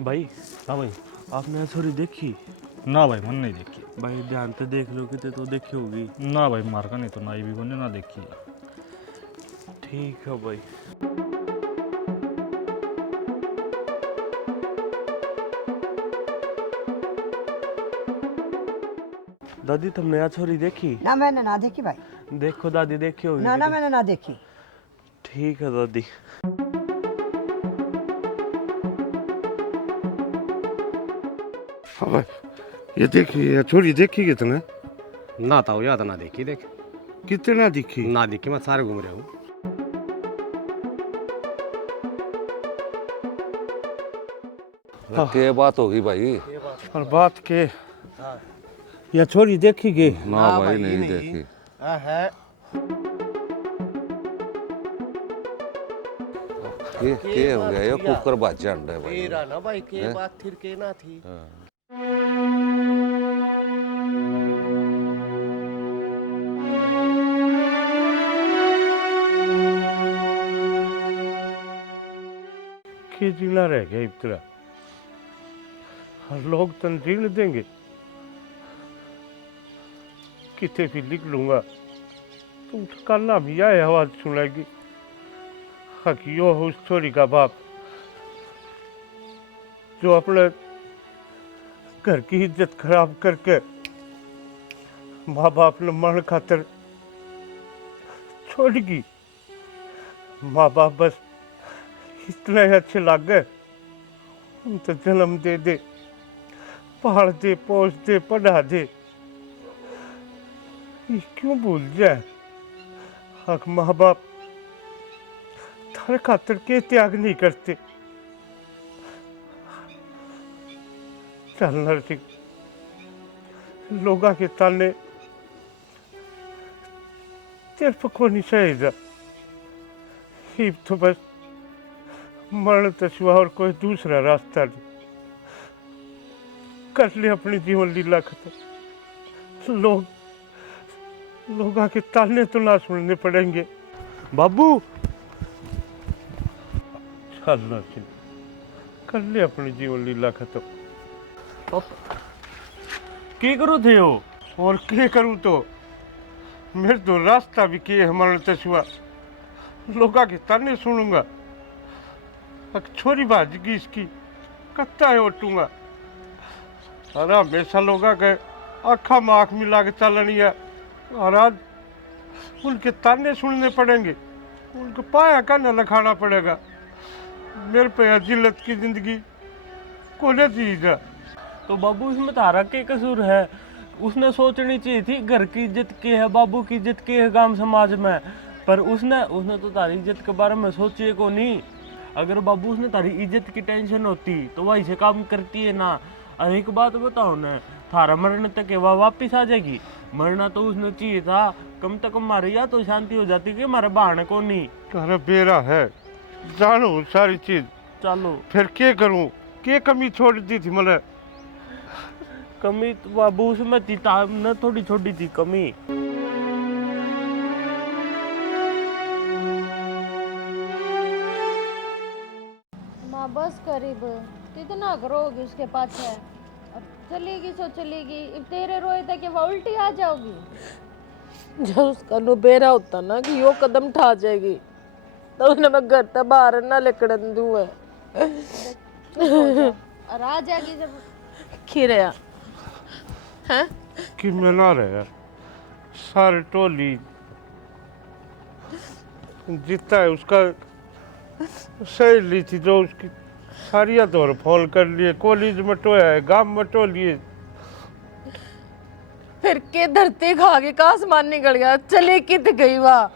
भाई हाँ भाई। आपने छोरी देखी? ना भाई मन नहीं देखी। भाई ध्यान से देख लो कितने तो देखी होगी। ना भाई मार का नहीं तो ना भी बने ना देखी। ठीक है भाई। दादी तुमने यहाँ छोरी देखी? ना मैंने ना देखी भाई। देखो दादी देखी होगी। ना मैंने ना देखी। ठीक है दादी। हाँ, ये देखी, ये छोरी देखी कितने? ना था याद ना देखी देख। कितना दिखी? ना देखी, मैं सारे घूम रहा हूँ। के बात होगी भाई? और बात के ये छोरी देखी गई? ना भाई नहीं देखी। है के हो गया ये कुकर बाज अंडा है भाई। तेरा ना भाई के बात फिर के ना थी। के जीना रह गया इतना। हर लोग तन जीण देंगे। कितने भी लिख लूंगा तुम ठिकाना भी आए आवाज सुनाएगी। हकियो उस छोरी का बाप जो अपने घर की इज्जत खराब करके माँ बाप ने मरण खातर छोड़ गई। माँ बाप बस इतने अच्छे लग गए, उन तो जन्म दे दे, पाल दे, पोस दे, पढ़ा दे। ये क्यों भूल जाए? हक माँ बाप थारे खातर के त्याग नहीं करते। चल नरसिंह, लोगा के ताने तेरे पर को नहीं सहेगा। ही तो बस मरण तो सिवा और कोई दूसरा रास्ता नहीं। कर ले अपनी जीवन लीला खत्म। लोग आके ताने तो ना सुनने पड़ेंगे। बाबू चल नरसिंह, कर ले अपनी जीवन लीला खत्म। की करो थे हो? और क्या करूं तो मेरे तो रास्ता भी के है मरण तो सिवा। लोग आके ताने सुनूंगा। एक छोरी बाज की इसकी कत्ता है ओटूंगा। और हमेशा लोग के आँखा में आँख मिला के चलनी है। और आज उनके ताने सुनने पड़ेंगे, उनको पाया का न लखाना पड़ेगा। मेरे पे जिल्लत की जिंदगी कोने चीज। तो बाबू इसमें तारा के कसूर है? उसने सोचनी चाहिए थी घर की इज्जत के है, बाबू की इज्जत के है गांव समाज में। पर उसने तो तारी इज्जत के बारे में सोचिए को नहीं। अगर बाबू उसने तारी इज्जत की टेंशन होती तो वही से काम करती है ना। और एक बात बताओ ना, थारा मरने तक वह वापिस आ जाएगी। मरना तो उसने चाहिए था, कम से कम मारे या तो शांति हो जाती कि हमारे बहाने को नहीं। अरे बेरा है, जानो सारी चीज। चलो फिर क्या करूं? क्या कमी छोड़ दी थी मैंने? कमी तो बाबू उसमें थी, न थोड़ी छोटी थी कमी। माँ बस करीब कितना करोगी उसके पास है। अब चलेगी सो चलेगी। अब तेरे रोए तक वो उल्टी आ जाओगी। जब उसका नुबेरा होता ना कि यो कदम ठा जाएगी तो उन्हें मैं घर तक बाहर ना लिकड़न दूँ है। और आ जाएगी जब खीरया हैं कि मैं ना रहे सारे टोली जीता है उसका सहेली थी जो उसकी सारिया दौर फॉल कर लिए। कॉलेज में टोया है, गांव में टो लिए। फिर के धरती खा के का आसमान निकल गया। चले कित गई वहाँ।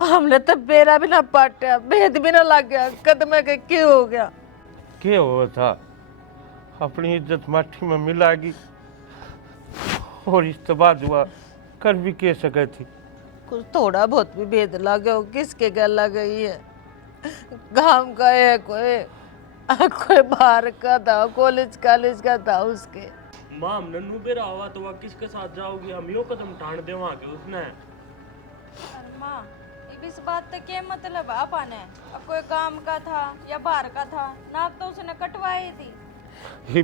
हमने तो बेरा भी ना पाटा, भेद भी ना लग गया। कदम के क्यों हो गया? क्या हुआ था? अपनी इज्जत माटी में मिलागी और इस तो बाद हुआ कर भी कह सके थी। कुछ थोड़ा बहुत भी भेद लगे हो किसके गला गई है। गांव का है कोई बाहर का था, कॉलेज का था उसके। माँ हमने नुबेरा हुआ तो वह किसके साथ जाओगी? हम यो कदम ठान दे वहाँ के उसने। माँ एक अब इस बात का क्या मतलब आपाने? अब कोई काम का था या बाहर का था, नाक तो उसने कटवाई थी। ही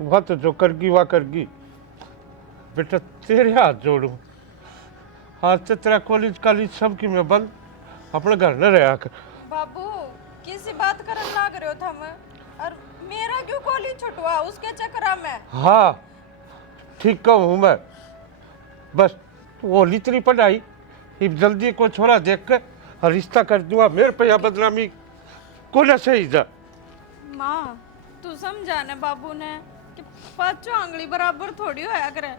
वह तो जो करगी वह करगी। बेटा तेरे हाथ जोड़ू, आज से तेरा कॉलेज कालेज सब की मैं बंद, अपने घर न रहा कर। बाबू किसी बात करन लाग रहे हो थम, और मेरा क्यों कॉलेज छुटवा उसके चक्कर में? हाँ ठीक कहूँ मैं, बस वो लितरी पढ़ाई अब जल्दी को छोरा देख कर रिश्ता कर दूंगा, मेरे पे यहाँ बदनामी को ना सही जा। माँ तू समझा ने बाबू ने कि पांचों आंगली बराबर थोड़ी होया करे,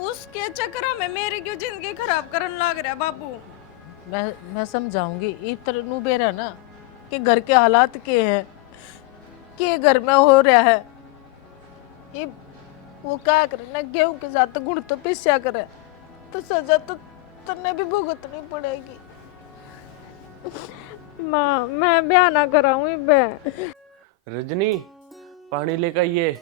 उसके चक्कर में मेरी क्यों जिंदगी खराब करन लाग रहा बाबू? मैं समझाऊंगी इतर नु बेरा ना कि घर के हालात के हैं, के घर में हो रहा है। ये वो क्या करे ना, गेहूं के साथ गुड़ तो पिस्या करे, तो सजा तो तन्ने भी भुगतनी पड़ेगी। माँ मैं ब्याह ना कराऊं इबे। रजनी पानी लेकर आइए।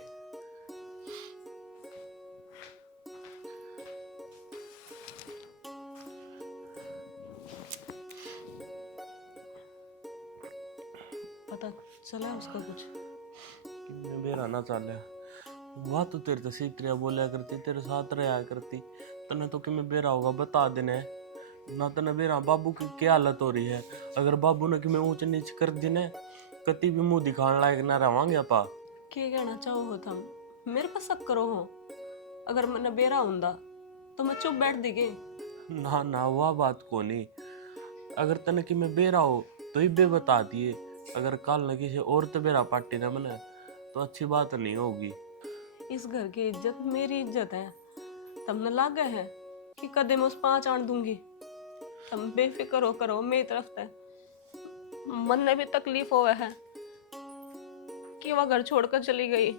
पता चला उसका कुछ? कितने बेर आना चाले वह तो तेरे से सीखरिया बोलिया करती, तेरे साथ रहा करती, तने तो कि मैं बेरा होगा बता देने ना। तने बेरा बाबू की क्या हालत हो रही है, अगर बाबू ने कि मैं ऊंच नीच कर देने कति भी मुंह दिखाने लायक ना रवांगे आपा। क्या कहना चाहो हो तुम? मेरे पर शक करो हो, अगर मैंने बेरा हुंदा तो मैं चुप बैठ दिगे। ना ना वह बात को नहीं, अगर तने कि मैं बेरा हो तो ही बे बता दिए, अगर कल न किसी और तो बेरा पार्टी न बने तो अच्छी बात नहीं होगी। इस घर की इज्जत मेरी इज्जत है, तब न लागे है कि कदे मैं उस 5 आंट दूंगी। तुम बेफिक्र हो करो, मेरी तरफ से मन ने भी तकलीफ हुआ है कि वह घर छोड़कर चली गई।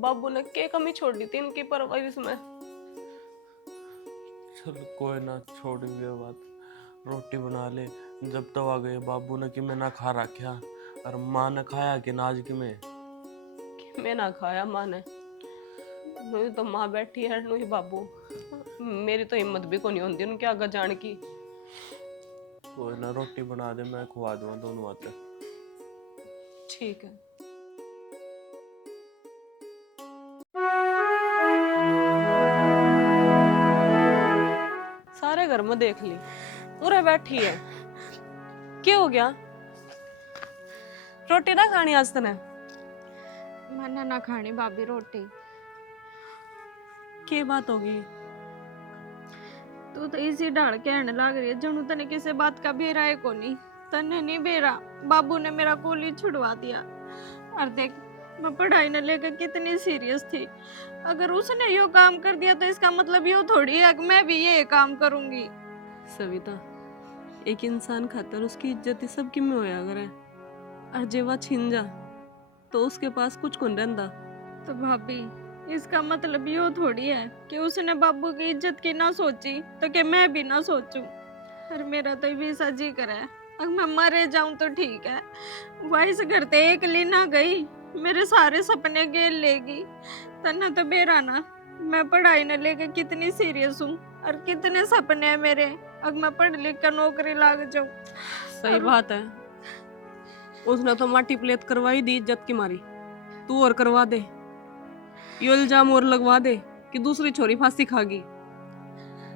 बाबू ने क्या कमी छोड़ दी थी इनकी परवरिश में। चल कोई ना, छोड़ेंगे बात, रोटी बना ले। जब तक आ गए बाबू ने कि मैं ना खा रखा, और माँ ने खाया कि नाज कि मैं ना खाया माँ ने, नुई तो माँ बैठी है नुई बाबू। मेरी तो हिम्मत भी को नहीं होती उनके आगे जाने की। कोई ना, रोटी बना दे, मैं खुआ दूंगा दोनों आते। ठीक है। सारे घर में देख ली, पूरा बैठी है। क्या हो गया? रोटी ना खानी आज तने? मैंने ना खानी भाभी रोटी। क्या बात होगी? तू तो इसी डाल के आने लग रही है जनू तने किसी बात का बेरा है को नहीं। तने नहीं बेरा, बाबू ने मेरा कॉलेज छुड़वा दिया। और देख मैं पढ़ाई न लेकर कितनी सीरियस थी, अगर उसने यो काम कर दिया तो इसका मतलब यो थोड़ी है कि मैं भी ये काम करूंगी। सविता, एक इंसान खातर उसकी इज्जत ही सबकी में होया करे, और जेवा छीन जा तो उसके पास कुछ कौन रहंदा। तो भाभी इसका मतलब यो थोड़ी है कि उसने बाबू की इज्जत की ना सोची तो कि मैं भी ना सोचूं। और मेरा तो भी सजी कर है, अगर मैं मरे जाऊं तो ठीक है, वही से घर ते एक ली ना गई, मेरे सारे सपने गेल लेगी। तना तो बेरा ना, मैं पढ़ाई न लेके कितनी सीरियस हूँ और कितने सपने हैं मेरे, अगर मैं पढ़ लिख कर नौकरी लाग जाऊं। सही बात है, उसने तो माटी प्लेट करवाई दी इज्जत की मारी, तू और करवा दे। यो इल्जाम और लगवा दे कि दूसरी छोरी फांसी खागी।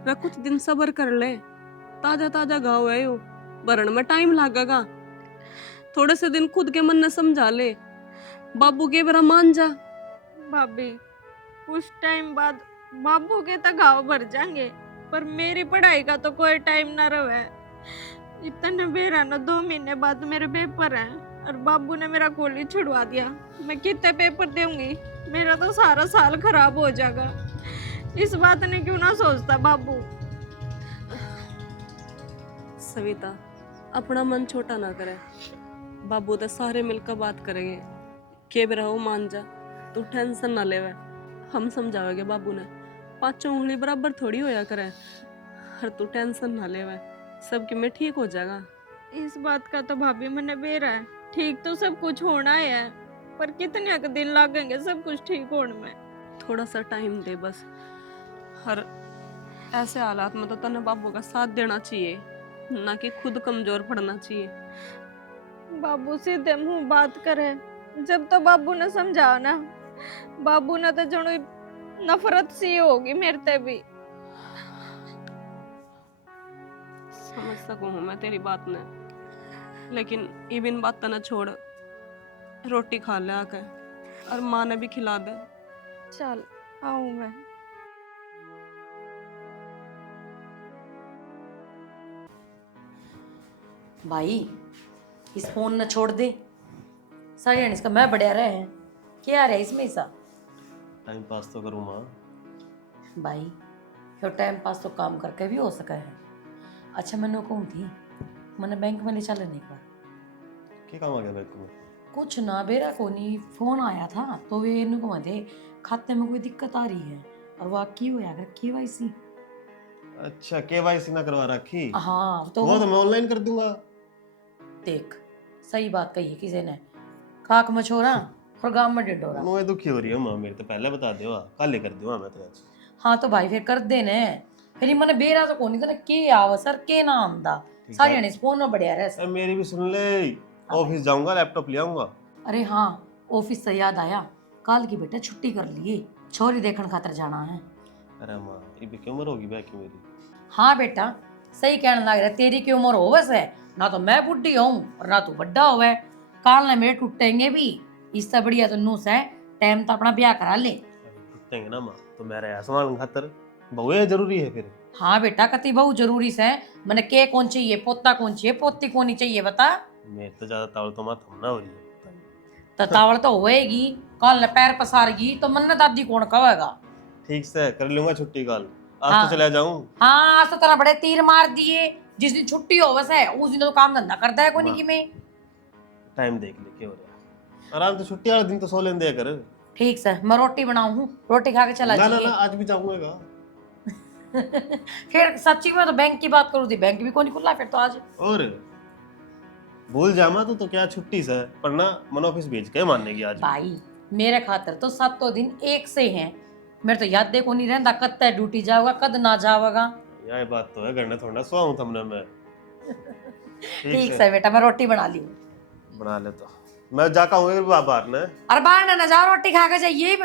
रे कुछ दिन सब्र कर ले, ताजा ताजा घाव है यो, भरण में टाइम लगेगा। थोड़े से दिन खुद के मन ने समझा ले, बाबू के बेरा मान जा। भाभी उस टाइम बाद बाबू के तो घाव भर जाएंगे, पर मेरी पढ़ाई का तो कोई टाइम ना रहे। इतने बेरा ना 2 महीने बाद मेरे पेपर हैं और बाबू ने मेरा कॉलेज छुड़वा दिया। मैं कितने पेपर दूंगी, मेरा तो सारा साल खराब हो जाएगा। इस बात ने क्यों ना सोचता बाबू। सविता, अपना मन छोटा ना करे, बाबू तो सारे मिलकर बात करेंगे। के भी रहो मान जा, तू टेंशन ना लेवे, हम समझावेंगे बाबू ने। 5 उंगली बराबर थोड़ी होया करे, हर तू टेंशन ना लेवे, सबकी में ठीक हो जाएगा। इस बात का तो भाभी मैंने बेरा है, ठीक तो सब कुछ होना है, पर कितने दिन लगेंगे सब कुछ ठीक होने में। थोड़ा सा टाइम दे बस, हर ऐसे हालात में तो तने बाबू का साथ देना चाहिए, ना कि खुद कमजोर पड़ना चाहिए। बाबू सीधे मुंह बात करे। जब तो बाबू ने समझा ना, बाबू ने तो जणु नफरत सी होगी मेरे ते भी। समझ सकूं हूं मैं तेरी बात ने, लेकिन इबिन बात ना छोड़, रोटी खा ले आके और माँ ने भी खिला दे। चल आऊं मैं। भाई इस फोन न छोड़ दे, सारी इसका मैं बढ़िया रहे हैं, क्या रहे इसमें ऐसा? टाइम पास तो करूँ माँ। भाई यो टाइम पास तो काम करके भी हो सका है। अच्छा मैंने कहूँ थी, मैंने बैंक में ले चले एक बार। क्या काम आ गया बैंक में? कुछ ना बेरा को नहीं, फोन आया था तो वे इनको कहते खाते में कोई दिक्कत आ रही है और वो की हुआ अगर KYC। अच्छा KYC ना करवा रखी? हाँ तो वो तो मैं ऑनलाइन कर दूंगा। देख सही बात कही है किसी ने, काक मछोरा और गांव में डिडोरा। मैं दुखी हो रही है माँ, मेरे तो पहले बता दो, कल कर दूंगा मैं तो आज। हाँ तो भाई फिर कर देने, फिर मैंने बेरा तो कोनी तो के आवा सर के नाम दा सारी ने फोन में बढ़िया रहे सर। मेरी भी सुन ले, ऑफिस जाऊंगा लैपटॉप ले आऊंगा। अरे हाँ ऑफिस से याद आया, कल की बेटा छुट्टी कर लिए, छोरी देखने खातर जाना है। अरे माँ ये भी क्या उम्र होगी बैक मेरी? हाँ बेटा सही कहने लग रहा, तेरी की उम्र हो वैसे, ना तो मैं बुढ़ी हूँ और ना तू बड्डा होवे, काल ने मेरे टूटेंगे भी, इससे बढ़िया तो नूस है टाइम तो अपना ब्याह करा ले। टूटेंगे ना माँ तो मेरे संभालने खातर बहुए जरूरी है फिर। हाँ बेटा कति बहुत जरूरी से, मैंने के कौन चाहिए, पोता कौन चाहिए, पोती कौन नहीं चाहिए बता। मेरे तो ज्यादा तावल तो माँ थमना हो रही है। तो तावड़ तो होएगी, कल ने पैर पसारेगी तो मन दादी कौन कहेगा। ठीक से कर लूंगा छुट्टी कल, आज हाँ। तो चला जाऊं। हाँ आज तो तेरा बड़े तीर मार दिए, जिस दिन छुट्टी हो बस है उस दिन तो काम धंधा करता है कोनी की में। टाइम देख ले क्या हो रहा है, आराम से छुट्टी वाले दिन तो सो लेने दिया कर। ठीक से मैं रोटी बनाऊं हूँ, रोटी खा के चला ना ना जाइए। ना आज भी जाऊंगा। फिर सच्ची में तो बैंक की बात करूँ थी, बैंक भी कोनी खुला फिर तो आज। और भूल जामा तो क्या छुट्टी से पर ना मन ऑफिस भेज के मानने की आज। भाई मेरे खातर तो 7 दिन एक से हैं, मेरे तो याद देखो नहीं रहता कद तक ड्यूटी जाओगा कद ना जाओगा। यह बात तो है, घर ने थोड़ा सोऊं तुमने मैं। ठीक से बेटा मैं रोटी बना ली, बना ले तो मैं जाका हूँ बाहर ने। अरे बाहर ना जाओ, रोटी खा के जाइए।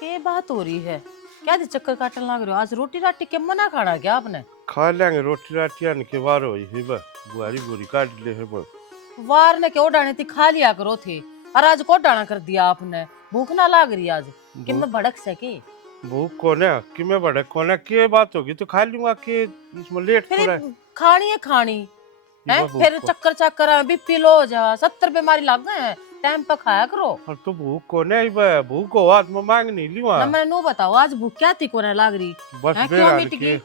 क्या बात हो रही है, क्या दी चक्कर काटने लग रहे हो? आज रोटी राटी के मना खाना क्या आपने? खा लेंगे रोटी राटी आने के बार हो ही बस, बुआरी बुरी काट ले है बस। वार ने क्यों डाने थी, खा लिया करो थे, और आज को डाना कर दिया आपने। भूख ना लग रही आज कि मैं भड़क सके? भूख कोने कि मैं बड़े कोने की बात होगी तो खा लूंगा कि इसमें लेट थोड़ा है। खानी है खानी है, भूख फिर को। चक्कर चक्कर बीपी लो हो जा, 70 बीमारी लग गए हैं, टाइम पर खाया करो। और तो भूख कोने ही बे, भूख हो आज मैं मांग नहीं लूंगा। ना मैंने नो बताओ आज भूख क्या थी कोने लग रही बस हैं, बेरा क्यों मिट के गई?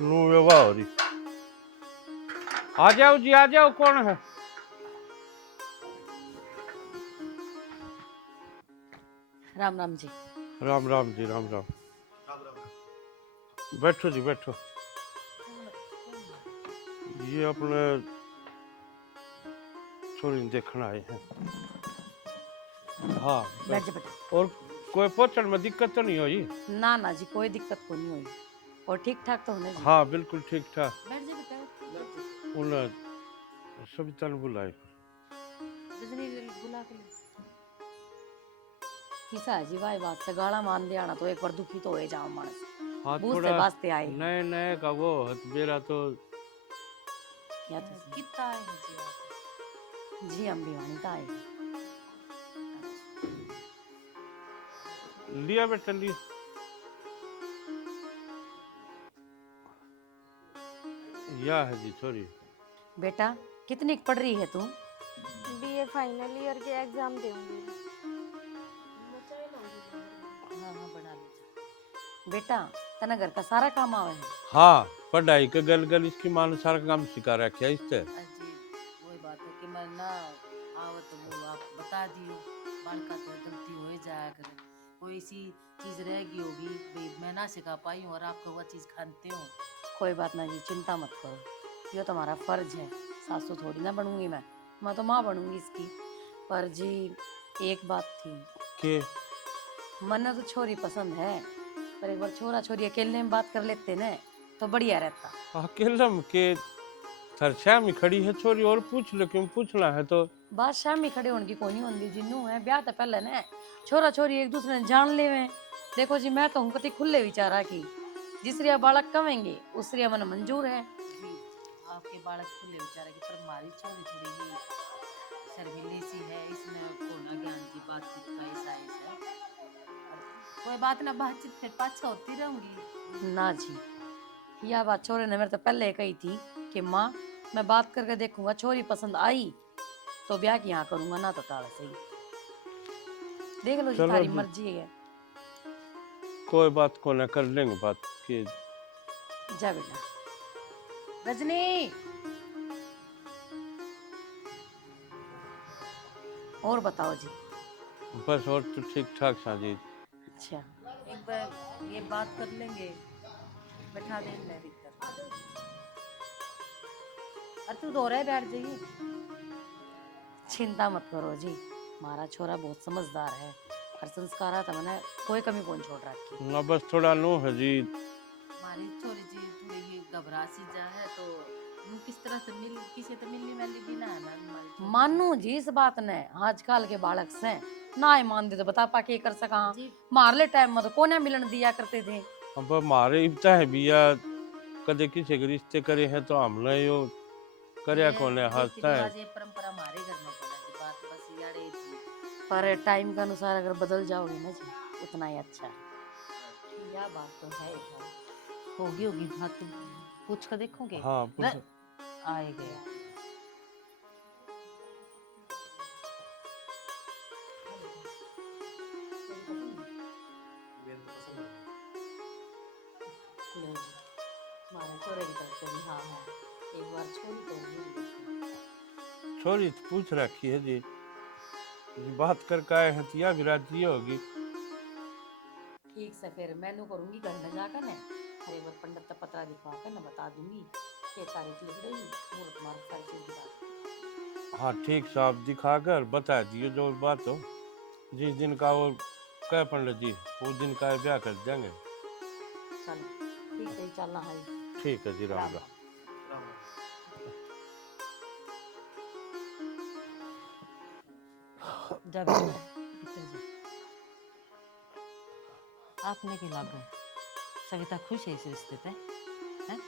नू ये वाह हो रही। आ जाओ जी आ जाओ, कौन है? राम राम जी। राम राम जी राम राम। बैठो जी बैठो। ये अपने छोरी देखना आए हैं। हाँ बैठ जा बेटा। और कोई पहुंचने में दिक्कत तो नहीं हुई? ना ना जी कोई दिक्कत को नहीं हुई, और ठीक ठाक तो होने जी। हाँ बिल्कुल ठीक ठाक। बैठ जा बेटा। उन्हें सविता ने बुलाए। रजनी बुला के ले। किसा है जी भाई बात से गाला मान दिया ना तो एक बार दुखी तो हो जाओ मानस। हाँ बूझ से थोड़ा वास्ते आए। नए नए का वो मेरा तो क्या तो कितना आए जी आप? जी हम भिवानी का आए। लिया बेटा लिया। या है जी सॉरी। बेटा कितनी पढ़ रही है तू? BA फाइनल ईयर के एग्जाम दूंगी। हाँ हाँ बना लो बेटा, तना घर का सारा काम आवे है। हाँ पढ़ाई का गल गल इसकी मान सारा काम सिखा रखा है इससे। जी वही बात है कि मैं ना आवे तो वो आप बता दियो, बालका तो गलती हो ही जाया करे, कोई सी चीज रह गई होगी भाई मैं ना सिखा पाई हूँ और आपको वो चीज खाते हो। कोई बात ना जी चिंता मत करो, ये तुम्हारा फर्ज है, सासू थोड़ी ना बनूंगी मैं तो माँ बनूंगी इसकी। पर जी एक बात थी, के मन्ने तो छोरी पसंद है, पर एक बार छोरा छोरी अकेले में बात कर लेते ना तो बढ़िया रहता। अकेला में के थरछा में खड़ी है छोरी, और पूछ लो, क्यों पूछना है तो। बात शाम में खड़े होने की कोनी होंदी जिन्नू है ब्याह तो पहले ने छोरा छोरी एक दूसरे ने जान ले में। देखो जी मैं तो हूँ कति खुले विचारा की, जिसरिया बालक कमेंगे उसरिया मन मंजूर है। जी आपके बालक खुले विचारा की, पर हमारी छोरी थोड़ी ही शर्मिली सी है, इसमें कोना ज्ञान की बातचीत का ऐसा है। कोई बात ना, बातचीत फिर पाछा होती रहूंगी ना जी। यह बात छोरे ने मेरे तो पहले कही थी कि माँ मैं बात करके देखूंगा, छोरी पसंद आई तो ब्याह की यहाँ करूंगा, ना तो ताला सही। देख लो जी चलो तारी जी। मर्जी है। कोई बात को ना, कर लेंगे बात के। जा बेटा। रजनी और बताओ जी। बस और तो ठीक ठाक साजिद। अच्छा एक बार ये बात कर लेंगे, बैठा देंगे भीतर। अरे तू दो रहे बैठ जाइए। चिंता मत करो जी, हमारा छोरा बहुत समझदार है और संस्कार था, मैंने कोई कमी कौन छोड़ रखी। ना बस थोड़ा नो है जी। हमारी छोरी जी थोड़ी ये घबरा सी जा है, तो किस तरह से मिल किसी तो मिलनी वाली भी ना है ना। मानू जी इस बात ने, आजकल के बालक से ना ही मान दे तो बता पा के कर सका। मार ले टाइम में तो कोने मिलन दिया करते थे। अब हमारे इब्ता है बिया, कदे किसी के रिश्ते करे हैं तो हमने यो करया कोने हंसता है। ये परंपरा हमारे घर में पड़ा की बात बस यारे थी, पर टाइम के अनुसार अगर बदल जाओगे ना जी उतना ही अच्छा है। यह बात तो है होगी बात, तो पूछ कर देखोगे। हाँ पूछ। आए गया एक बार छोड़ी तो छोरी तो पूछ रखी है जी, बात कर का है तिया विराजी होगी। ठीक से फिर मैनू करूंगी घर में जाकर ना, हरे बार पंडित का पत्रा दिखवा कर ना बता दूंगी कि तारीख लिख रही और तुम्हारी सारी चीज दिखा। हाँ ठीक साहब, दिखाकर बता दियो जो बात हो, जिस दिन का वो कह पंडित जी उस दिन का ब्याह कर देंगे। चलो ठीक है चलना है। ठीक है जी, राम राम। जा बेटा, भीतर जा। आपने की लाग सविता खुश है इस रिश्ते पे हैं?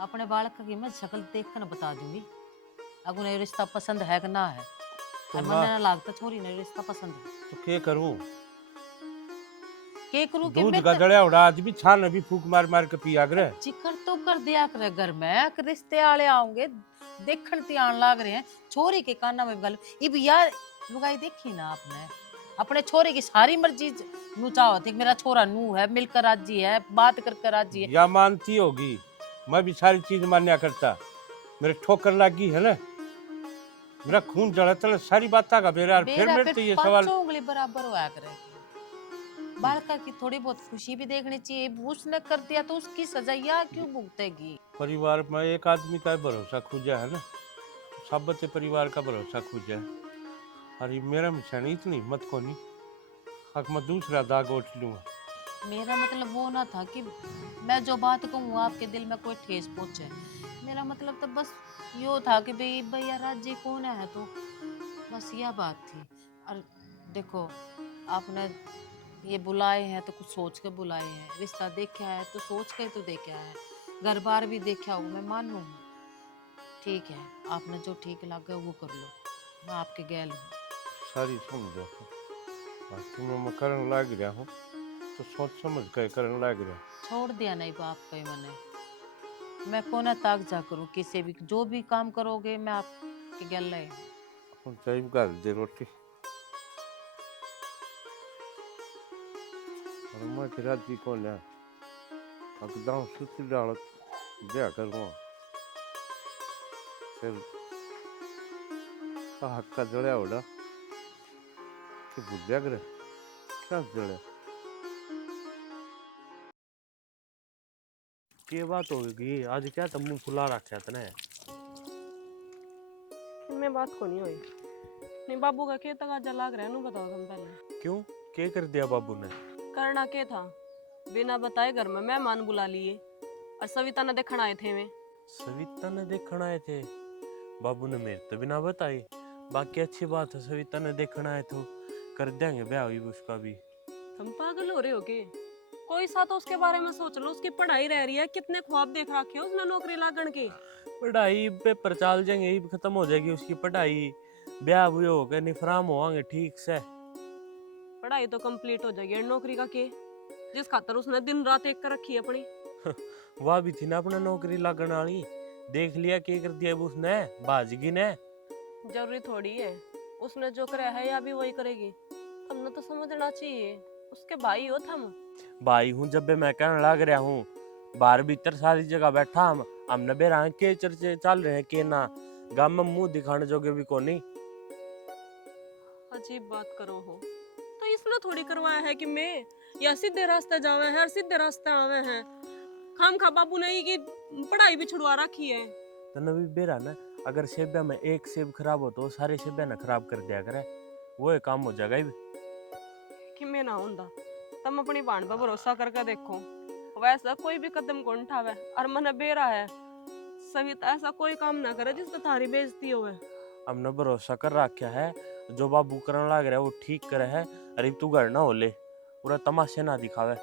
अपने बालक की मैं शक्ल देख कर बता दूंगी अगु ने रिश्ता पसंद है कि ना है। तो मन ना लागता छोरी ने रिश्ता पसंद है तो क्या करूं? के करूं के दूध का जड़िया उड़ा आज भी छान भी फूक मार मार के पिया करे। जिक्र तो कर दिया करे घर में कि रिश्ते वाले आओगे देखण ती आन लाग रहे हैं, छोरी के काना में गल इब यार लुगाई देखी ना आपने, अपने छोरे की सारी मर्जी नू चाहती मेरा छोरा नू है मिलकर राजी है बात कर राजी है। या मानती होगी, मैं भी सारी चीज मान्या करता, मेरे ठोकर लगी है ना, मेरा खून जड़ता है सारी बात का बेरा। फिर मेरे तो ये सवाल उंगली बराबर होया करे। बालका की थोड़ी बहुत खुशी भी देखनी चाहिए, उसने कर दिया तो उसकी सजा या क्यों भुगतेगी। परिवार में एक आदमी का भरोसा खुजा है ना, सब बच्चे परिवार का भरोसा खुजा है। अरे मेरा मिशन इतनी हिम्मत को नहीं हक मैं दूसरा दाग उठ लूंगा। मेरा मतलब वो ना था कि मैं जो बात कहूँ आपके दिल में कोई ठेस पहुंचे, मेरा मतलब तो बस यो था कि भाई भैया राज्य कौन है, तो बस यह बात थी। और देखो आपने ये बुलाए हैं तो कुछ सोच के बुलाए हैं, रिश्ता देखा है तो सोच के तो देखा है, घर बार भी देखा हो मैं मानू। ठीक है आपने जो ठीक लगा वो कर लो, मैं आपके गैल हूँ। सारी समझो तुम्हें मैं करने लग रहा हूँ तो सोच समझ कर करने लग रहा। छोड़ दिया नहीं बाप पे मैंने, मैं कोना ताक जा करूँ किसी भी जो भी काम करोगे मैं आपके गैल है। चाहिए घर दे रोटी और मैं कि राजी को ना एकदम सुती डाल ब्याह करूँ फिर हक का जड़िया उड़ा कि बुझा करे क्या जड़े। ये बात होगी आज क्या तब मुंह फुला रखा तने। मैं बात को नहीं हुई नहीं बाबू का क्या तगाजा लाग रहा है नु बताओ तुम पहले। क्यों, क्या कर दिया बाबू ने? करना क्या था, बिना बताए घर में मेहमान बुला लिए और सविता ने देखने आए थे। वे सविता ने देखने आए थे? बाबू ने मेरे तो बिना बताई। बाकी अच्छी बात है, सविता ने देखना है तो कर देंगे ब्याह भी उसका भी। तुम पागल हो रहे हो के? कोई सा तो उसके बारे में सोच लो, उसकी पढ़ाई रह रही है, कितने ख्वाब देख रखे हो उसने नौकरी लागण के। पढ़ाई पेपर चल जाएंगे, ये खत्म हो जाएगी उसकी पढ़ाई, ब्याह भी होगा, निफराम होंगे ठीक से। पढ़ाई तो कंप्लीट हो जाएगी, नौकरी का के जिस खातर उसने दिन रात एक कर रखी है अपनी। वह भी थी ना अपना नौकरी लागण वाली, देख लिया क्या कर दिया उसने, बाजगी ने। जरूरी थोड़ी है उसने जो करा है या भी वही करेगी, तुमने तो समझना चाहिए, उसके भाई हो तुम। भाई हूँ जब मैं कहने लग रहा हूँ, बाहर भीतर सारी जगह बैठा हम नबे रहा के चर्चे चल रहे हैं के ना, गांव में मुंह दिखाने जोगे भी को नहीं। अजीब बात करो हो, तो इसने थोड़ी करवाया है कि मैं या सीधे रास्ते जावे है और सीधे रास्ते आवे हैं। खाम खा बाबू ने की पढ़ाई भी छुड़वा रखी है। तो नबी बेरा ना, अगर सेबिया में एक सेब खराब हो तो सारे सेबिया ना खराब कर दिया करे, वो एक काम हो जाएगा ही। कि मैं ना होंदा, तुम अपनी बाण पर भरोसा करके देखो, वैसा कोई भी कदम कौन उठावे और मन बेरा है सविता ऐसा कोई काम ना करे जिससे थारी बेइज्जती होवे। हमने भरोसा कर रखा है, जो बाबू करने लग रहा है वो ठीक करे है, अरे तू घर ना हो ले, पूरा तमाशे ना दिखावे।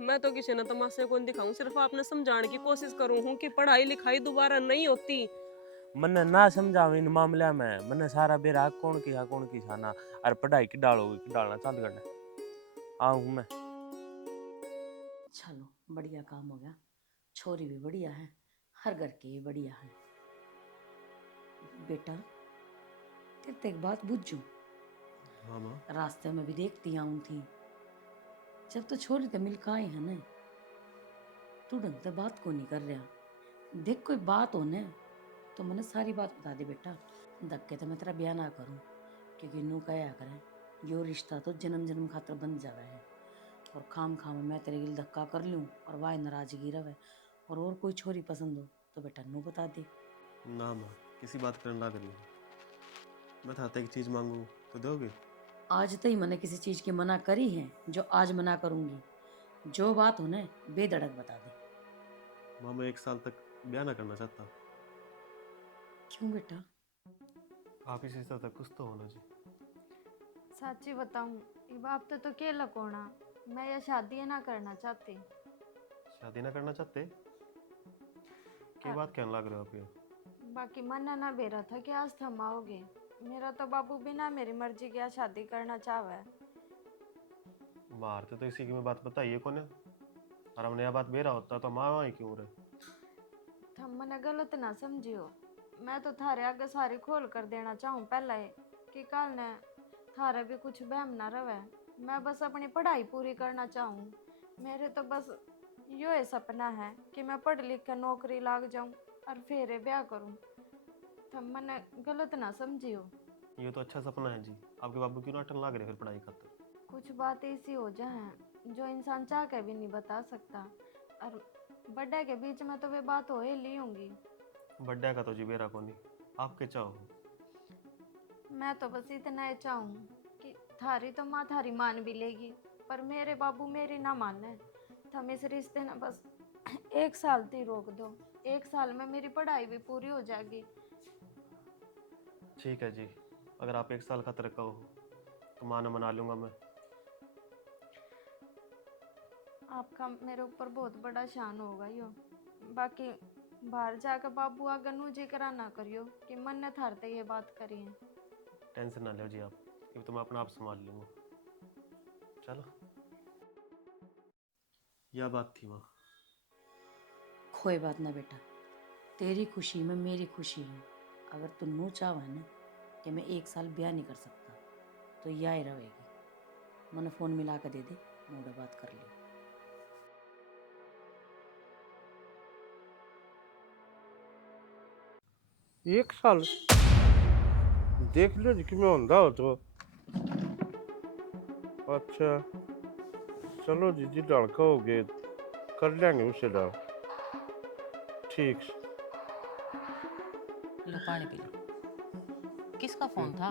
मैं तो किसी ने तमाशे को नहीं दिखाऊं, सिर्फ आपने समझाने की कोशिश करूं हूं कि पढ़ाई लिखाई दोबारा नहीं होती। मन्ने ना समझावे इन मामले में, मन्ने सारा बेरा कौन की खाना और पढ़ाई की डालोगे कि डालना चालू करना आऊँ मैं। चलो बढ़िया काम हो गया, छोरी भी बढ़िया है, हर घर के भी बढ़िया है। बेटा तेरे तो एक बात बुझू, हाँ माँ। रास्ते में भी देखती आऊं थी, जब तो छोरी तो मिल का आए है ना, तू ढंग से बात को नहीं कर रहा। देख कोई बात हो ना तो मैंने सारी बात बता दी बेटा, धक्के तो मैं तेरा ब्याह ना करूं, क्योंकि नू कहा करे यो रिश्ता तो जन्म जन्म खातर बन जावे है, और खाम खाम मैं तेरे गिल धक्का कर लूँ और वाह नाराजगी रहे, और कोई छोरी पसंद हो तो बेटा नू बता दे। ना माँ, किसी बात करने लग रही मैं थाते एक चीज मांगू तो दोगे? आज तक मैंने किसी चीज की मना करी है जो आज मना करूंगी, जो बात हो ना बेधड़क बता दे। माँ मैं 1 साल तक ब्याह ना करना चाहता। क्यों बेटा? आप इस रिश्ते तक कुछ तो होना चाहिए। सच्ची बताऊं, ये बाप तो क्या लकोना, मैं ये शादी ना करना चाहती। शादी ना करना चाहते? क्या बात कहने लग रहे हो आप ये? बाकी मन ना बेरा था कि आज थम आओगे, मेरा तो बाबू बिना मेरी मर्जी के आज शादी करना चाहवे। मारते तो इसी की मैं बात बताइए कौन है, और हमने यह बात बेरा होता तो माँ वहीं क्यों रहे? थम मने गलत ना समझियो, मैं तो थारे आगे सारी खोल कर देना चाहूँ पहले ही, कि कल ने थारे भी कुछ बहम ना रहे। मैं बस अपनी पढ़ाई पूरी करना चाहूँ, मेरे तो बस यो है सपना है कि मैं पढ़ लिख कर नौकरी लाग जाऊँ और फिर ब्याह करूँ। थम मने गलत ना समझियो। ये तो अच्छा सपना है जी, आपके बाबू क्यों ना अटन लग रहे फिर पढ़ाई खातर? कुछ बातें ऐसी हो जाए जो इंसान चाह के भी नहीं बता सकता, और बड़े के बीच में तो वे बात हो ही ली होंगी। बड्डा का तो जी बेरा को नहीं, आपके चाहो। मैं तो बस इतना ही चाहूँ कि थारी तो माँ थारी मान भी लेगी, पर मेरे बाबू मेरी ना माने। थम इस रिश्ते ना बस 1 साल ती रोक दो, 1 साल में मेरी पढ़ाई भी पूरी हो जाएगी। ठीक है जी, अगर आप 1 साल खातर कहो तो माँ ने मना लूंगा मैं। आपका मेरे ऊपर बहुत बड़ा शान होगा यो। बाकी बाहर जाकर बाबू आगे नू जिक्र ना करियो कि मन ने थारते ये बात करी है। टेंशन ना लो जी आप, ये तो मैं अपना आप संभाल लूंगा। चलो, यह बात थी माँ। कोई बात ना बेटा, तेरी खुशी में मेरी खुशी है। अगर तू नू चाहे ना कि मैं 1 साल ब्याह नहीं कर सकता तो यह ही रहेगी। मैंने फ़ोन मिला कर दे दे, मोड़ा बात कर ली। 1 साल देख लो जी कि मैं होंदा हो तो। अच्छा चलो जी जी लड़का हो गए, कर लेंगे उसे डाल। ठीक से। लो पानी पी लो। किसका फ़ोन था?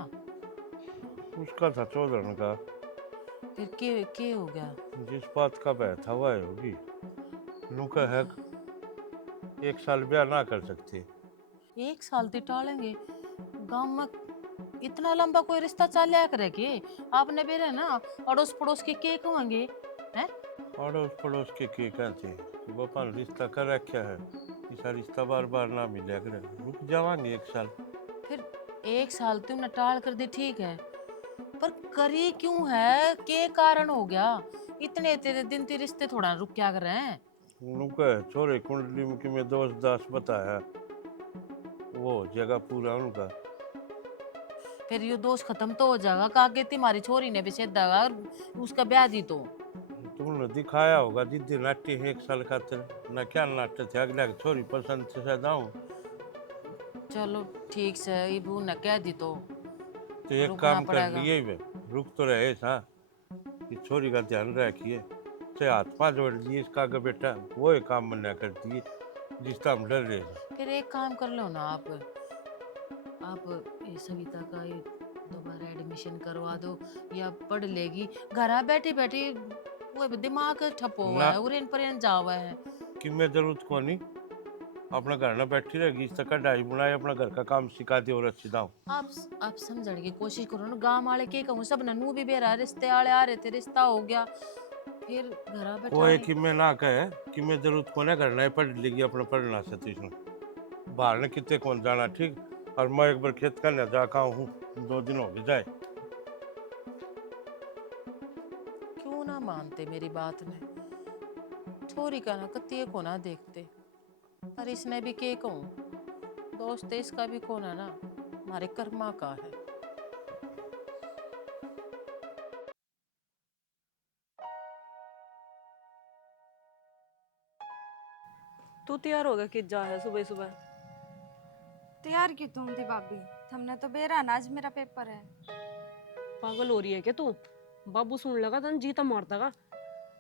उसका था चौधरी का। फिर के हो गया? जिस बात का बैठा हुआ है होगी लुका है। 1 साल ब्याह ना कर सकते। 1 साल तो टालेंगे। गांव में इतना लंबा कोई रिश्ता चल करे के आपने बेरे ना अड़ोस पड़ोस के कहेंगे हैं? अड़ोस पड़ोस के कहते कि वो अपन रिश्ता कर रखा है, ऐसा रिश्ता बार बार ना मिले करे, रुक जावांगे 1 साल। फिर 1 साल तुमने टाल कर दी ठीक है, पर करी क्यों है? के कारण हो गया? इतने तेरे दिन ते रिश्ते थोड़ा रुक क्या कर रहे हैं? उनका छोरे कुंडली में कि मैं दोस्त दास बताया वो जगह पूरा उनका। फिर ये दोस्त खत्म तो हो जाएगा कागे तुम्हारी छोरी ने भी सेधा उसका ब्याह दी तो। तुमने दिखाया होगा जिद्दी नाट्य है 1 साल खातिर ना क्या नाट्य थे, अगला की छोरी पसंद से सदाऊं। चलो ठीक से इबू ने कह दी तो एक रुकना काम कर पड़ेगा। लिए वे, रुक तो रहे सा कि छोरी का ध्यान रखिए, से हाथ पांव जोड़ लिए इसका आगे बेटा वो ही काम मना कर दिए जिसका हम डर रहे थे। फिर एक काम कर लो ना आप ये सविता का ये दोबारा एडमिशन करवा दो या पढ़ लेगी घर बैठी बैठी। वो दिमाग ठप हुआ ना। है उरेन परेन जा हुआ है कि मैं जरूरत को नहीं अपना घर ना बैठी रहेगी, इस तक ढाई बनाए अपना घर का काम सिखा दे और अच्छी दाओ। आप समझने की कोशिश करो ना। गांव वाले के कहूँ सब ननू भी बेरा रिश्ते वाले आ रहे थे, रिश्ता हो गया फिर घर बैठा कोई कि मैं ना कहे कि मैं जरूरत को ना करना है, पढ़ लेगी अपना पढ़ना से तीसरा बाहर ने कितने कौन जाना ठीक। और मैं एक बार खेत करने जाका हूँ 2 दिन हो गए जाए। क्यों ना मानते मेरी बात ने? छोरी का ना कत्ती को ना देखते, पर इसने भी के कहूँ दोस्त इसका भी कोना ना हमारे कर्मा का है। तू तैयार हो गया कि जा है सुबह सुबह? तैयार की तुम थी भाभी, हमने तो बेरा ना, आज मेरा पेपर है। पागल हो रही है क्या तू? बाबू सुन लगा तन जीता मारता का।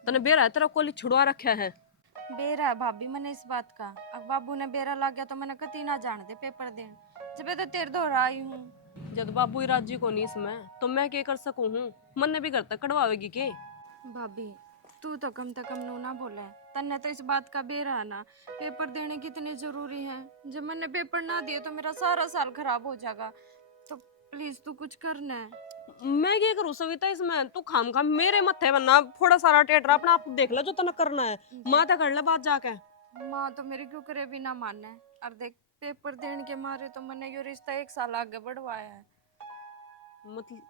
तने बेरा है तेरा कॉलेज छुड़वा रखा है। बेरा है भाभी मैंने इस बात का, अब बाबू ने बेरा ला गया तो मैंने कती ना जान दे पेपर देन, जब तो तेरे दो आई हूँ। जब बाबू ही राजी को नहीं इसमें तो मैं क्या कर सकूं हूँ? मन ने भी घर तक कड़वावेगी के? भाभी तू तो कम से कम नू ना बोले, तन्ने तो इस बात का बेरा है ना पेपर देने कितनी जरूरी है। जब मैंने पेपर ना दिए तो मेरा सारा साल खराब हो जाएगा, तो प्लीज तू कुछ करना है। मैं क्या करूँ सविता इसमें? तू खाम खाम मेरे मत्थे बनना थोड़ा सारा टेटरा अपना आप देख ले जो तने करना है, माता कर ले बात जाके। माँ तो मेरी क्यों करे भी ना माने, और देख पेपर देने के मारे तो मैंने ये रिश्ता 1 साल आगे बढ़वाया है। मतलब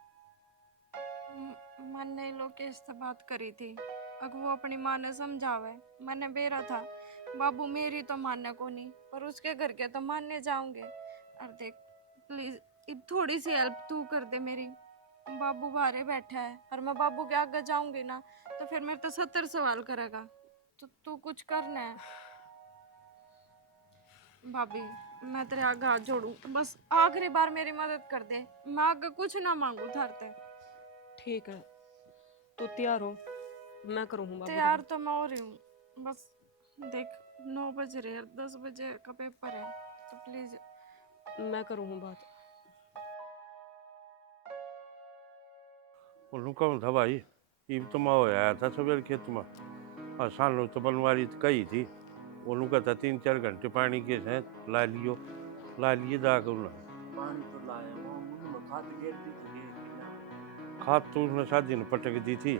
मैंने लोकेश से बात करी थी, अगर वो अपनी माँ ने समझावे, मैंने बेरा था बाबू मेरी तो मानने को नहीं पर उसके घर के तो मानने जाऊंगे। और देख प्लीज थोड़ी सी हेल्प तू कर दे मेरी, बाबू बाहर बैठा है और मैं बाबू के आगे जाऊंगी ना तो फिर मेरे तो 70 सवाल करेगा, तो तू कुछ करना है। भाभी मैं तेरे आगे हाथ जोड़ू, बस आखिरी बार मेरी मदद कर दे, मैं आगे कुछ ना मांगू थारते। ठीक है तू तैयार हो, मैं करूँ बाबू तैयार तो मैं हो रही हूँ, बस देख 9 बज रहे हैं, 10 बजे का पेपर है, तो प्लीज। मैं करूँ बात। उनका था भाई ये तो मैं आया था सवेरे खेत में और सालों तो बनवारी कही थी, उनका था 3-4 घंटे पानी के हैं ला लिए जाकर पानी तो लाया वो खाद गिर दी थी, खाद तो उसने 7 दिन पटक दी थी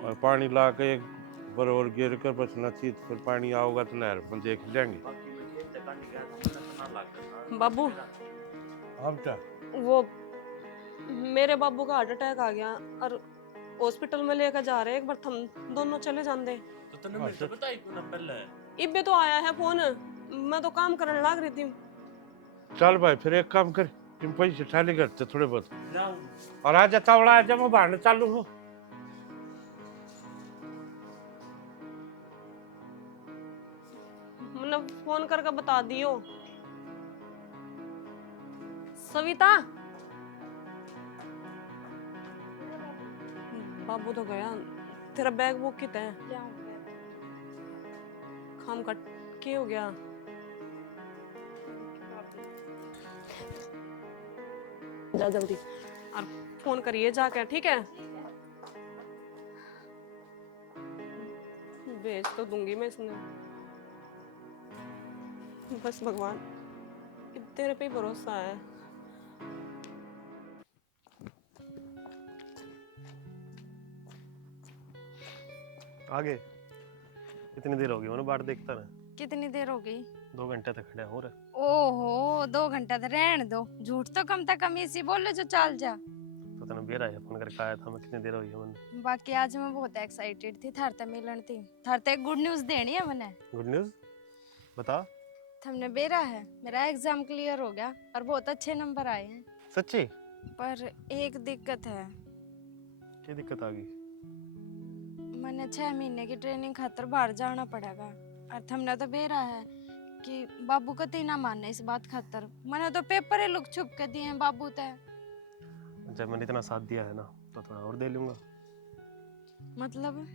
और पानी ला के एक बरोबर गिर कर बस नची, फिर पानी आओगा तो नहर में देख लेंगे। बाबू हम क्या वो मेरे बाबू का हार्ट अटैक आ गया और हॉस्पिटल में लेकर जा रहे हैं, एक बार हम दोनों चले जाते। तो तने मेरे से बताई क्यों ना पहले? इब्बे तो आया है फोन, मैं तो काम करने लग रही थी। चल भाई फिर एक काम कर तुम पैसे ठाली करते थोड़े बहुत जाऊं और आज चावड़ा आज मैं बाहर चालू हूँ। मैंने फोन करके बता दियो। सविता बाबू तो गया, तेरा बैग बुक कितना है? खाम का क्या हो गया? जा जल्दी और फोन करिए जाकर, ठीक है? भेज तो दूंगी मैं इसने, बस भगवान तेरे पे ही भरोसा है। आगे कितनी देर होगी मैंने बाट देखता ना। कितनी देर हो गई? 2 घंटे तक खड़ा हो रहा। ओहो 2 घंटा तो रहने दो, झूठ तो कम इसी बोले जो चल जा। तो तने बेरा है फोन करके आया था मैं, कितनी देर हुई है मैंने। बाकी आज मैं बहुत एक्साइटेड थी, थारते मिलन थी, थारते गुड न्यूज देनी है मैंने। गुड न्यूज़ बता। हमने बेरा है, मेरा एग्जाम क्लियर हो गया और बहुत अच्छे नंबर आए हैं। सच्ची? पर एक दिक्कत है, क्या दिक्कत आ गई? मैंने 6 महीने की ट्रेनिंग खातर बाहर जाना पड़ेगा और हमने तो बेरा है कि बाबू का तीना मानने इस बात खातर। मैंने तो पेपर ही लुक छुप के दिए हैं बाबू ते। जब मैंने इतना साथ दिया है ना तो थोड़ा और दे लूंगा। मतलब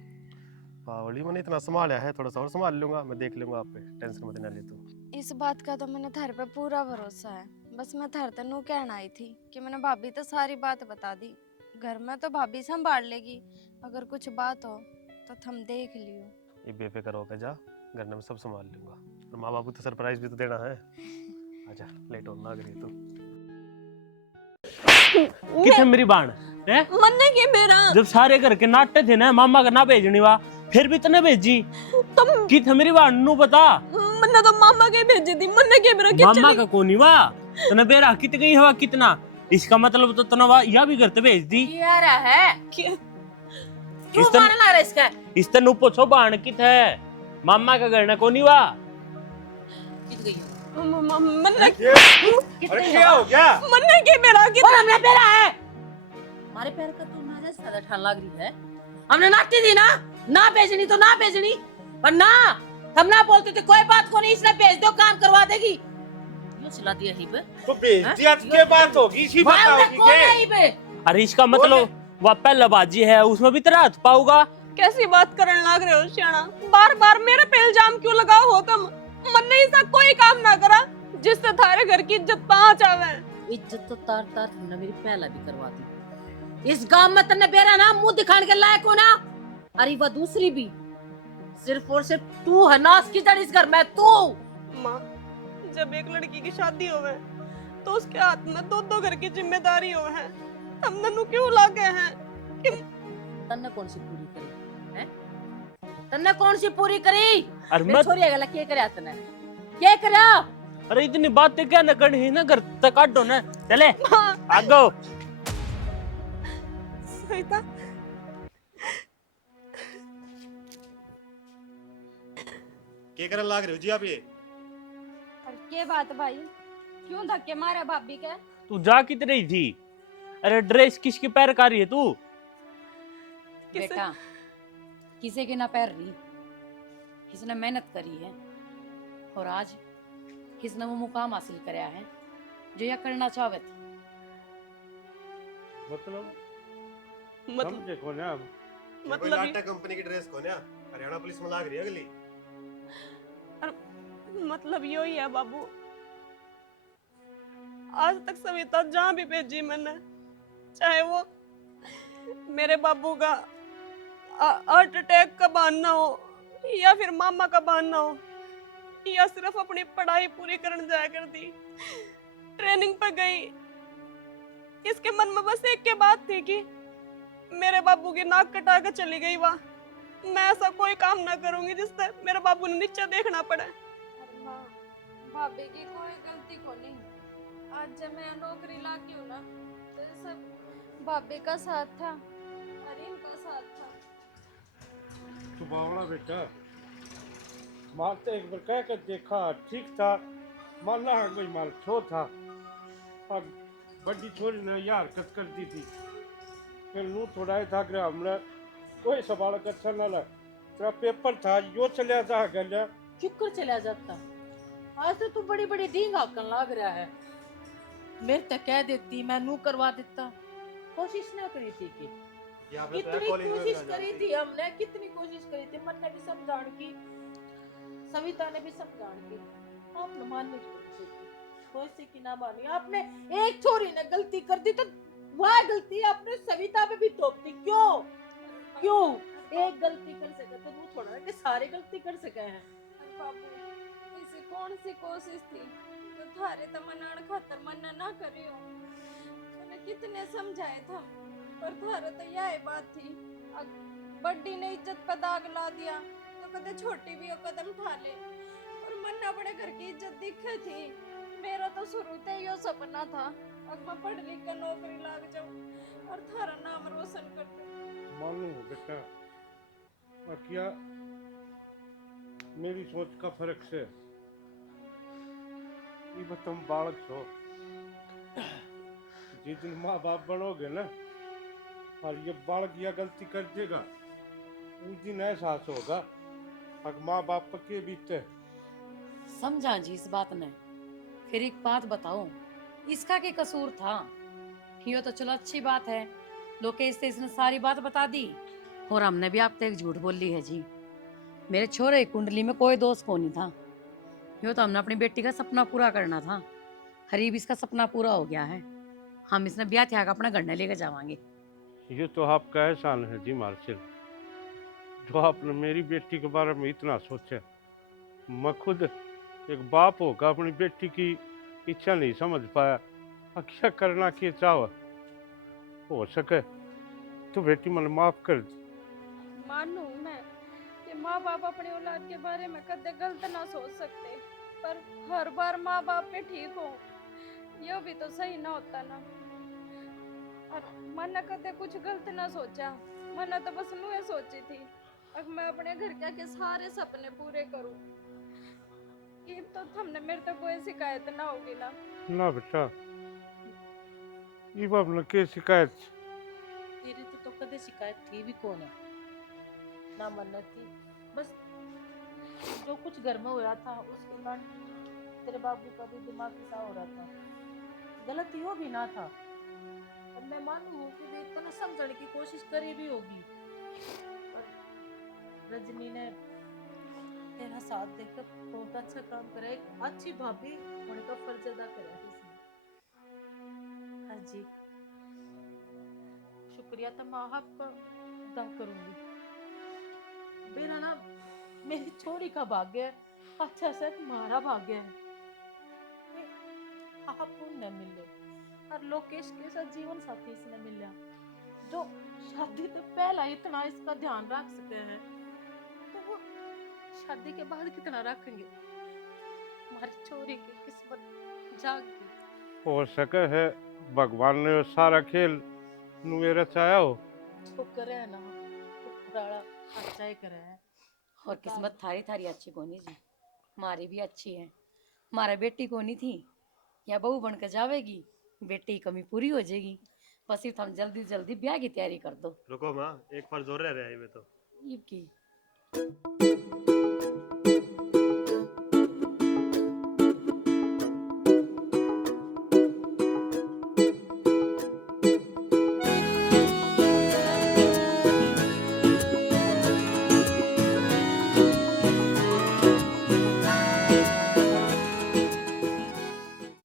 पावली मैंने इतना संभाला है, थोड़ा सा और संभाल लूंगा मैं, देख लूंगा आप पे, टेंशन मत ना ले तू। इस बात का तो मैंने थारे पे पूरा भरोसा है, बस मैं थारे ते नू कहना आई थी कि मैंने भाभी तो सारी बात बता दी। घर में तो भाभी संभाल लेगी, अगर कुछ बात हो तो थम देख लियो। ये बेफिक्र होकर जा, घर में सब संभाल लूंगा। और माँ बाबू तो सरप्राइज भी तो देना है। आजा, लेट होना अगर तू। किथे मेरी बाण है मन्ने के मेरा जब सारे घर के नाटे थे ना मामा का ना भेजनी वा, फिर भी तने भेजी। तुम किथे मेरी बाण नु बता। मन्ने तो मामा के भेजी थी, मन्ने के मेरा मामा का कोनी वा, तने बेरा कित गई हवा कितना, इसका मतलब तो तना वा या भी घर ते भेज दी। क्या रहा है? क्यों इस तन- मारने लग रहा है इसका? इस तनु पूछो बाण कित है, मामा का घर ना कोनी वा। कित गई? मन्ने अरे क्या हो गया? मन्ने के मेरा और हमने पैरा है, हमारे पैर का तू ना ज्यादा ठंड लग रही है। हमने नाटी थी ना भेजनी तो ना भेजनी, पर ना हम ना बोलते थे कोई बात को नहीं, इसने भेज दो काम करवा देगी। यो चला दिया ही बे, तो भेज दिया तो क्या बात होगी, इसी बात होगी कौन है के? ही बे? अरे इसका मतलब वह पहला बाजी है, उसमें भी तेरा हाथ पाऊगा। कैसी बात करने लग रहे हो श्याना? बार बार मेरे पे इल्जाम क्यों लगाओ हो तुम? मन्ने ऐसा कोई काम ना करा जिससे थारे घर की इज्जत पहुंच आवे। इज्जत तो तार तार तुमने मेरी पहला भी करवा दी। इस गांव में तन्ने बेरा ना मुंह दिखाने के लायक हो ना। अरे वह दूसरी भी, सिर्फ और सिर्फ तू है नास की जड़ इस घर में, तू। माँ, जब एक लड़की की शादी होवे तो उसके हाथ में 2-2 घर की जिम्मेदारी होवे, हम नन्नू क्यों लागे हैं? तन्ने कौन सी पूरी करी हैं? तन्ने कौन सी पूरी करी? अरे मेरी मत, छोरी अगला क्या करे तन्ने? क्या करा? अरे इतनी बातें क्या न करनी है ना, घर तक काटो ना, चले हाँ, आगो। सविता क्या करने लाग रहे हो जी आप ये? के बात भाई, क्यों धक्के मारे भाभी के? तू जा कित रही थी? अरे ड्रेस किसकी पैर का रही है तू? बेटा किसी के ना पैर रही, किसने मेहनत करी है और आज किसने वो मुकाम हासिल कराया है जो यह करना चाहते थे। मतलब मतलब समझे को ना अब? मतलब टाटा कंपनी की ड्रेस को ना हरियाणा पुलिस में लाग रही है अगली। मतलब यो ही है बाबू। आज तक सविता जहाँ भी भेजी मैंने, चाहे वो मेरे बाबू का हार्ट अटैक का बहाना हो या फिर मामा का बहाना हो या सिर्फ अपनी पढ़ाई पूरी करने जाया करती, ट्रेनिंग पे गई, इसके मन में बस एक के बात थी कि मेरे बाबू की नाक कटा के चली गई। वाह, मैं ऐसा कोई काम ना करूंगी जिससे मेरे बाबू ने नीचे देखना पड़े। अरे माँ, भाभी की कोई गलती को नहीं। आज जब मैं नौकरी लागी हूँ ना तो ये सब भाभी का साथ था और इनका साथ था। तू बावड़ा बेटा, माल तो एक बार कह कर देखा ठीक था, माना है कोई माल छो था। अब बड़ी छोरी ने यार हरकत कर दी थी, फिर नू थोड़ा ही था कि हमने कोई सवाल अच्छा ना ला। तेरा पेपर था यो चलिया जा गया, चुप चला जाता। आज तो तू बड़ी बड़ी डींग आकन लग रहा है। मेरे तक कह देती, मैं नू करवा देता। कोशिश ना करी थी कि कितनी कोशिश करी थी हमने, कितनी कोशिश करी थी। मन ने भी समझाने की, सविता ने भी समझाने की, आपने मानने की कोशिश की। कोई की ना मानी। आपने एक छोरी ने गलती कर दी तो वह गलती आपने सविता पे भी थोप दी। क्यों क्यों? एक गलती कर सके तो वो छोड़ा ना कि सारे गलती कर सके हैं। बाबू इसे कौन सी कोशिश थी तो थारे तमन्ना खातर मना ना करियो। मैंने कितने समझाए था पर थारे तो यह बात थी बड्डी ने इज्जत पर दाग ला दिया तो कदे छोटी भी कदम उठा ले। और मन्ना बड़े घर की इज्जत दिखे थी। मेरा तो शुरू से यो सपना था अब मैं पढ़ लिख कर नौकरी लाग जाऊं और थारा नाम रोशन कर दूं। मालूम हो बेटा, और क्या मेरी सोच का फर्क से ये तुम बालक हो। जिस दिन माँ बाप बनोगे ना और ये बालक यह गलती कर देगा उस दिन एहसास होगा कि माँ बाप पर के बीते। समझा जी इस बात ने। फिर एक बात बताओ, इसका क्या कसूर था? ये तो चलो अच्छी बात है, लोकेश से इसने सारी बात बता दी और हमने भी आपसे एक झूठ बोल ली है जी। मेरे छोरे की कुंडली में कोई दोष को नहीं था। यो तो हमने अपनी बेटी का सपना पूरा करना था। करीब इसका सपना पूरा हो गया है। हम इसने ब्याह त्याग अपना घर लेके जावांगे। ये तो आपका एहसान है जी मार्शल, जो आपने मेरी बेटी के बारे में इतना सोचा। मैं खुद एक बाप होकर अपनी बेटी की इच्छा नहीं समझ पाया। अब क्या करना क्या चाहो, हो सके तो बेटी मन माफ कर दी। मानू मैं कि माँ बाप अपनी औलाद के बारे में कदे गलत ना सोच सकते पर हर बार माँ बाप पे ठीक हो यह भी तो सही ना होता ना। और मैंने कदे कुछ गलत ना सोचा, मैंने तो बस नुए सोची थी अब मैं अपने घर के सारे सपने पूरे करूं। ये तो हमने मेरे तो कोई शिकायत ना होगी ना। ना बेटा, ये बाप ने के शिकायत। तेरे तो कदे शिकायत थी भी कौन है ना मन्नत थी। बस जो कुछ घर में हुआ था उसके कारण तेरे बाबू का भी दिमाग सा हो रहा था। गलत यो भी ना था। अब मैं मानू कि वे इतना समझने की कोशिश करी भी होगी पर रजनी ने तेरा साथ देकर बहुत अच्छा काम करा। एक अच्छी भाभी होने का फर्ज अदा करा है इसने। हाँ जी, शुक्रिया तो माँ आपका अदा करूंगी। मेरा ना मेरी छोरी का भाग्य है अच्छा से तुम्हारा भाग्य है। आप न मिले और लोकेश के साथ जीवन साथी इसने मिला जो शादी तो पहला इतना इसका ध्यान रख सकते हैं तो वो शादी के बाद कितना रखेंगे। हमारी छोरी की किस्मत जाग गई। हो सके है भगवान ने सारा खेल नुए रचाया हो। जो करे है ना पुराना अच्छा ही करे है। और किस्मत थारी थारी अच्छी कोनी जी, हमारी भी अच्छी है। हमारा बेटी कोनी थी या बहू बनकर जावेगी, बेटी की कमी पूरी हो जाएगी। बस सिर्फ हम जल्दी जल्दी ब्याह की तैयारी कर दो। रुको माँ, एक बार जोर रह रहा है ये तो। ये की